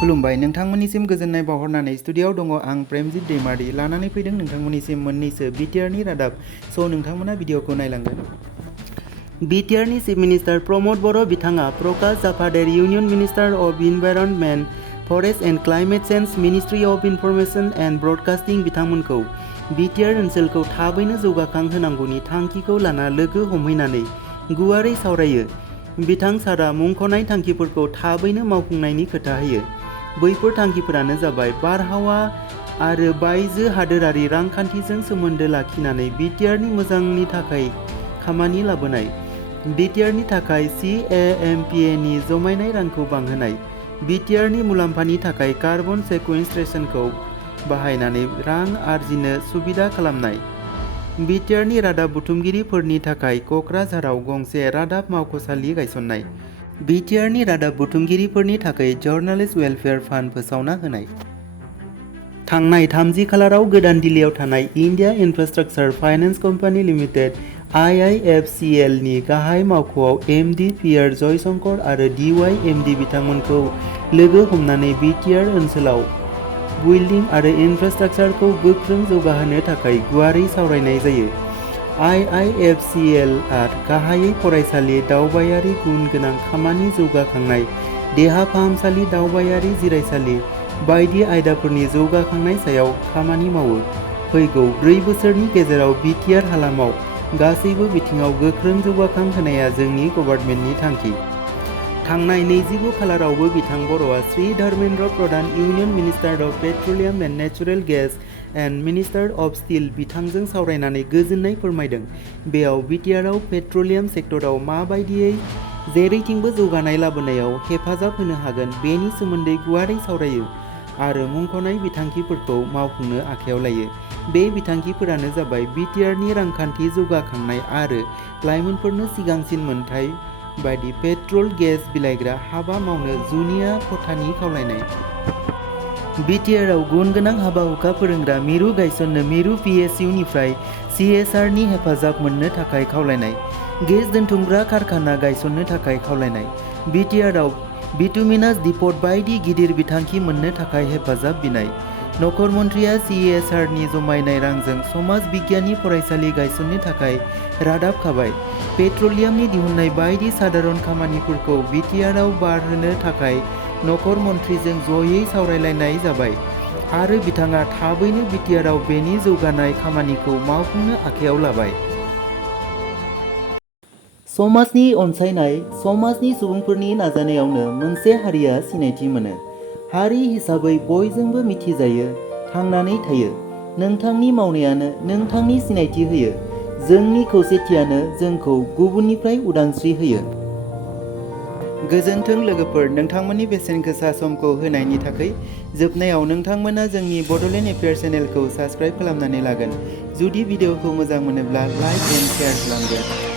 खुलुमबाय नोंथांमोननिसिम गोजोननाय बावहरनानै स्टुडियोआव दङ आं प्रेमजित दैमारि लानानै फैदों नोंथांमोननिसिम मोननैसो बिटिआरनि रादाब स' नोंथांमोना भिडिअखौ नायलांगोन। बिटिआरनि चिफ मिनिस्टार प्रमद बर' बिथाङा Prakash Javadekar union minister of environment forest and climate change ministry of information and broadcasting बिथांमोनखौ बिटिआर ओनसोलखौ थाबैनो जौगाखां होनांगौनि थांखिखौ लाना लोगो हमहैनानै गुवारै सावरायो। बिथां सारा मुंख'नाय थांखिफोरखौ थाबैनो मावफुंनायनि खोथा होयो। बैफोर थांखिफोरानो जाबाय बारहावा आरो बायजो हादोरारि रांखान्थिजों सोमोन्दो लाखिनानै बिटिआरनि मोजांनि थाखाय खामानि लाबोनाय, बिटिआरनि थाखाय CAMPAनि जमायनाय रांखौ बांहोनाय, बिटिआरनि मुलाम्फानि थाखाय कार्बन सेकुवेस्ट्रेशनखौ बाहायनानै रां आरजिनो सुबिदा खालामनाय, बिटिआरनि रादाब बुथुमगिरिफोरनि थाखाय क'क्राझाराव गंसे रादाब मावख'सालि गायसन्नाय, बिटिआरनि रादाब बुथुमगिरिफोरनि थाखाय जर्नालिस्ट वेलफेयार फान्ड फोसावना होनाय। थांनाय 30 खालाराव गोदान दिल्लीयाव थानाय India infrastructure finance company limited IIFCL नि गाहाय मावख'आव MD पियार जयशंकर आरो DY MD बिथांमोनखौ लोगो हमनानै बिटिआर ओनसोलाव बिल्डिं आरो इन्फ्रास्ट्राक्चारखौ गोख्रों जौगाहोनो थाखाय गुवारै सावरायनाय जायो। IIFCL आ गाहायै फरायसालि, दावबायारि गुन गोनां खामानि जौगाखांनाय, देहा फाहामसालि, दावबायारि जिरायसालि बायदि आयदाफोरनि जौगाखांनाय सायाव खामानि मावो। फैगौ 4 बोसोरनि गेजेराव बिटिआर हालामाव गासैबो बिथिङाव गोख्रों जौगाखां होनाया जोंनि गभर्नमेन्टनि थांखि। थांनाय 25 खालारावबो बिथां बर'आ Shri Dharmendra Pradhan union minister of petroleum and natural gas and minister of steel बिथांजों सावरायनानै गोजोननाय फोरमायदों। बेयाव बिटिआरआव पेट्रलियाम सेक्टराव माबायदियै जेरैथिंबो जौगानाय लाबोनायाव हेफाजाब होनो हागोन बेनि सोमोन्दै गुवारै सावरायो आरो मुंख'नाय बिथांखिफोरखौ मावफुंनो आखायाव लायो। बे बिथांखिफोरानो जाबाय बिटिआरनि रांखान्थि जौगाखांनाय आरो लाइमोनफोरनो सिगांसिन मोनथाय बायदि पेट्रल गेस बिलाइग्रा हाबा मावनो जुनिया खथानि खावलायनाय, बिटिआरआव गुन गोनां हाबा-हुखा फोरोंग्रा मिरु गायसननो मिरु PSUनिफ्राय CSRनि हेफाजाब मोननो थाखाय खावलायनाय, गेस दोनथुमग्रा कारखाना गायसननो थाखाय खावलायनाय, बिटिआरआव बिटुमिनास दिपट बायदि गिदिर बिथांखि मोननो थाखाय हेफाजाब बिनाय। नखर मन्थ्रिया CSRनि जमायनाय रांजों समाज बिगियाननि फरायसालि गायसननो थाखाय रादाब खाबाय। पेट्रलियामनि दिहुननाय बायदि साधारन खामानिफोरखौ बिटिआरआव बारहोनो थाखाय नखर मन्थ्रिजों जयै सावरायलायनाय जाबाय आरो बिथाङा थाबैनो बिटिआरआव बेनि जौगानाय खामानिखौ मावफुंनो आखायाव लाबाय। समाजनि अनसायनाय, समाजनि सुबुंफोरनि नाजानायावनो मोनसे हारिया सिनायथि मोनो। हारि हिसाबै बयजोंबो मिथिजायो, थांनानै थायो। नोंथांनि मावनायानो नोंथांनि सिनायथि होयो। जोंनि खौसेथियानो जोंखौ गुबुननिफ्राय उदांस्रि होयो। गोजोन्थों लोगोफोर, नोंथांमोननि बेसेन गोसा समखौ होनायनि थाखाय। जोबनायाव नोंथांमोना जोंनि बड'लेण्ड एफेयार चेनेलखौ साबस्क्राइब खालामनानै लागोन। जुदि भिडिअखौ मोजां मोनोब्ला लाइक एन्ड शेयार खालामगोन।